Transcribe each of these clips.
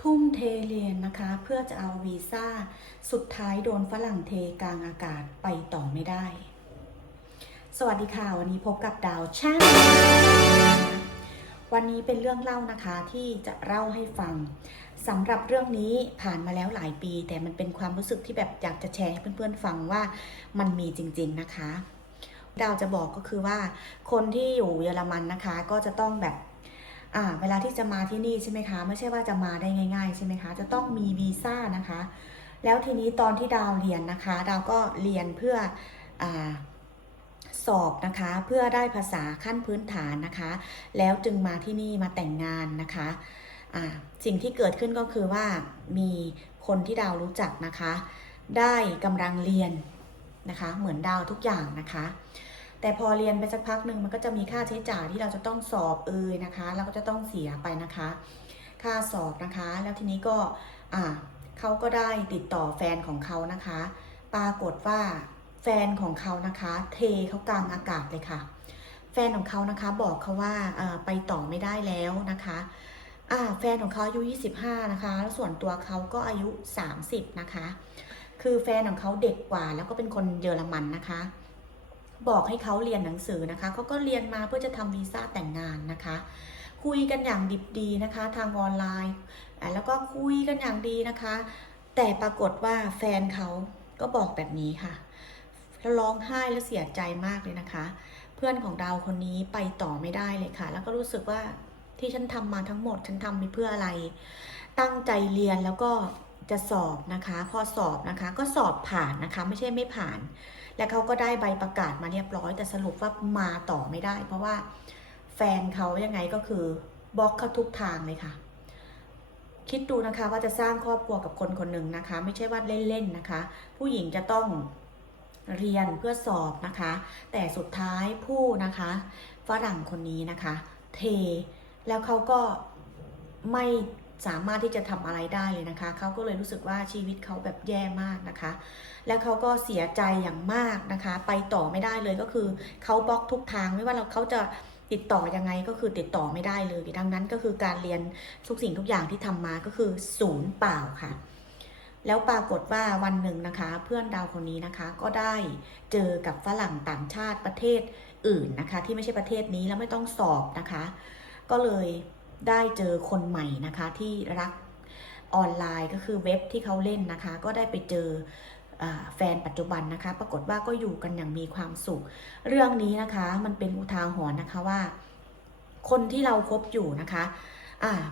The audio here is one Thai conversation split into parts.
ทุ่มเทเรียนนะคะ เพื่อจะเอาวีซ่า สุดท้ายโดนฝรั่งเทกลางอากาศไปต่อไม่ได้ สวัสดีค่ะ วันนี้พบกับดาวช่างวันนี้เป็นเรื่องเล่านะคะที่จะเล่าให้ฟังสำหรับเรื่องนี้ผ่านมาแล้วหลายปี แต่มันเป็นความรู้สึกที่แบบอยากจะแชร์ให้เพื่อนๆฟังว่ามันมีจริง ๆนะคะ ดาวจะบอกก็คือว่า คนที่อยู่เยอรมันนะคะ ก็จะต้องแบบ อ่าเวลาที่จะมาที่นี่ใช่ไหมคะ ไม่ใช่ว่าจะมาได้ง่าย ๆ ใช่ไหมคะ จะต้องมีวีซ่านะคะ แล้วทีนี้ตอนที่ดาวเรียนนะคะ ดาวก็เรียนเพื่ออ่าสอบนะคะเพื่อได้ภาษาขั้นพื้นฐานนะคะ แล้วจึงมาที่นี่มาแต่งงานนะคะอ่าสิ่งที่เกิดขึ้นก็คือว่ามีคนที่ดาวรู้จักนะคะ ได้กำลังเรียนนะคะ เหมือนดาวทุกอย่างนะคะ แต่พอเรียนไปสักพักหนึ่งมันก็จะมีค่าใช้จ่ายที่เราจะต้องสอบเอยนะคะแล้วก็จะต้องเสียไปนะคะ ค่าสอบนะคะ แล้วทีนี้ก็อ่าเขาก็ได้ติดต่อแฟนของเขานะคะ ปรากฏว่าแฟนของเขานะคะ เทเขากลางอากาศเลยค่ะ แฟนของเขานะคะบอกเขาว่าอ่าไปต่อไม่ได้แล้วนะคะอ่าแฟนของเขาอายุ 25 นะคะ แล้วส่วนตัวเขาก็อายุ 30 นะคะ คือแฟนของเขาเด็กกว่าแล้วก็เป็นคนเยอรมันนะคะ บอกให้เขาเรียนหนังสือนะคะเขาก็เรียนมาเพื่อจะทำวีซ่าแต่งงานนะคะ คุยกันอย่างดิบดีนะคะ ทางออนไลน์ แล้วก็คุยกันอย่างดีนะคะ แต่ปรากฏว่าแฟนเขาก็บอกแบบนี้ค่ะแล้วร้องไห้และเสียใจมากเลยนะคะ เพื่อนของดาวคนนี้ไปต่อไม่ได้เลยค่ะ แล้วก็รู้สึกว่าที่ฉันทำมาทั้งหมดฉันทำไปเพื่ออะไร ตั้งใจเรียนแล้วก็จะสอบนะคะ พอสอบนะคะ ก็สอบผ่านนะคะ ไม่ใช่ไม่ผ่าน และเขาก็ได้ใบประกาศมาเรียบร้อย แต่สรุปว่ามาต่อไม่ได้ เพราะว่าแฟนเขายังไงก็คือบล็อกเขาทุกทางเลยค่ะ คิดดูนะคะว่าจะสร้างครอบครัวกับคนคนหนึ่งนะคะ ไม่ใช่ว่าเล่นๆนะคะ ผู้หญิงจะต้องเรียนเพื่อสอบนะคะ แต่สุดท้ายผู้นะคะฝรั่งคนนี้นะคะ เทแล้วเขาก็ไม่ สามารถที่จะทำอะไรได้เลยนะคะ เขาก็เลยรู้สึกว่าชีวิตเขาแบบแย่มากนะคะ แล้วเขาก็เสียใจอย่างมากนะคะ ไปต่อไม่ได้เลยก็คือเขาบล็อกทุกทางไม่ว่าเราเขาจะติดต่อยังไงก็คือติดต่อไม่ได้เลย ดังนั้นก็คือการเรียนทุกสิ่งทุกอย่างที่ทำมาก็คือศูนย์เปล่าค่ะ แล้วปรากฏว่าวันหนึ่งนะคะ เพื่อนดาวคนนี้นะคะก็ได้เจอกับฝรั่งต่างชาติประเทศอื่นนะคะ ที่ไม่ใช่ประเทศนี้แล้วไม่ต้องสอบนะคะ ก็เลย ได้เจอคนใหม่นะคะที่รักออนไลน์ก็คือเว็บที่เขาเล่นนะคะ ก็ได้ไปเจอแฟนปัจจุบันนะคะ ปรากฏว่าก็อยู่กันอย่างมีความสุข เรื่องนี้นะคะมันเป็นอุทาหรณ์นะคะว่า คนที่เราคบอยู่นะคะ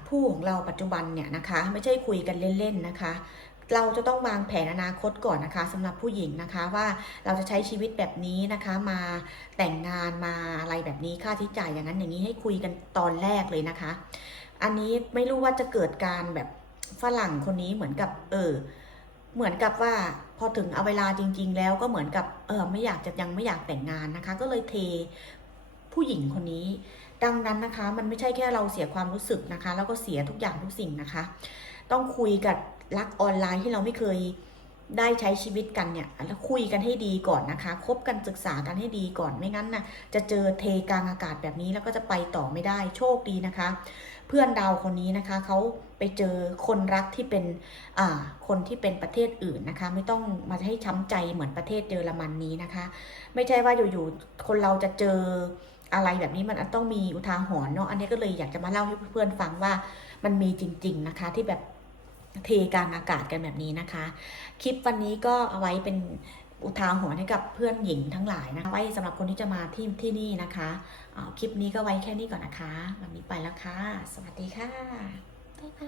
ผู้ของเราปัจจุบันเนี่ยนะคะ ไม่ใช่คุยกันเล่นๆนะคะ เราจะต้องวางแผนอนาคตก่อนนะคะสำหรับผู้หญิงนะคะว่าเราจะใช้ชีวิตแบบนี้นะคะ มาแต่งงานมาอะไรแบบนี้ค่าใช้จ่ายอย่างนั้นอย่างนี้ให้คุยกันตอนแรกเลยนะคะ อันนี้ไม่รู้ว่าจะเกิดการแบบฝรั่งคนนี้เหมือนกับ เออเหมือนกับว่าพอถึงเอาเวลาจริง ๆ แล้วก็เหมือนกับเออไม่อยากจะยังไม่อยากแต่งงานนะคะ ก็เลยเทผู้หญิงคนนี้ ดังนั้นนะคะ มันไม่ใช่แค่เราเสียความรู้สึกนะคะ แล้วก็เสียทุกอย่างทุกสิ่งนะคะ ต้องคุยกับรักออนไลน์ที่เราไม่เคยได้ใช้ชีวิตกันเนี่ยแล้วคุยกันให้ดีก่อนนะคะคบกันศึกษากันให้ดีก่อนไม่งั้นนะจะเจอเทกลางอากาศแบบนี้แล้วก็จะไปต่อไม่ได้โชคดีนะคะ เพื่อนดาวคนนี้นะคะเขาไปเจอคนรักที่เป็นอ่าคนที่เป็นประเทศอื่นนะคะ ไม่ต้องมาให้ช้ำใจเหมือนประเทศเยอรมันนี้นะคะ ไม่ใช่ว่าอยู่ๆคนเราจะเจอ อะไรแบบนี้มันต้องมีอุทาหรณ์เนาะอันนี้ก็เลยอยากจะมาเล่าให้เพื่อนๆฟังว่ามันมีจริง ๆนะคะ ที่แบบเทกลางอากาศกันแบบนี้นะคะ คลิปวันนี้ก็เอาไว้เป็นอุทาหรณ์ให้กับเพื่อนหญิงทั้งหลายนะคะไว้สำหรับคนที่จะมาที่ที่นี่นะคะคลิปนี้ก็ไว้แค่นี้ก่อนนะคะ วันนี้ไปแล้วค่ะ สวัสดีค่ะบ๊ายบาย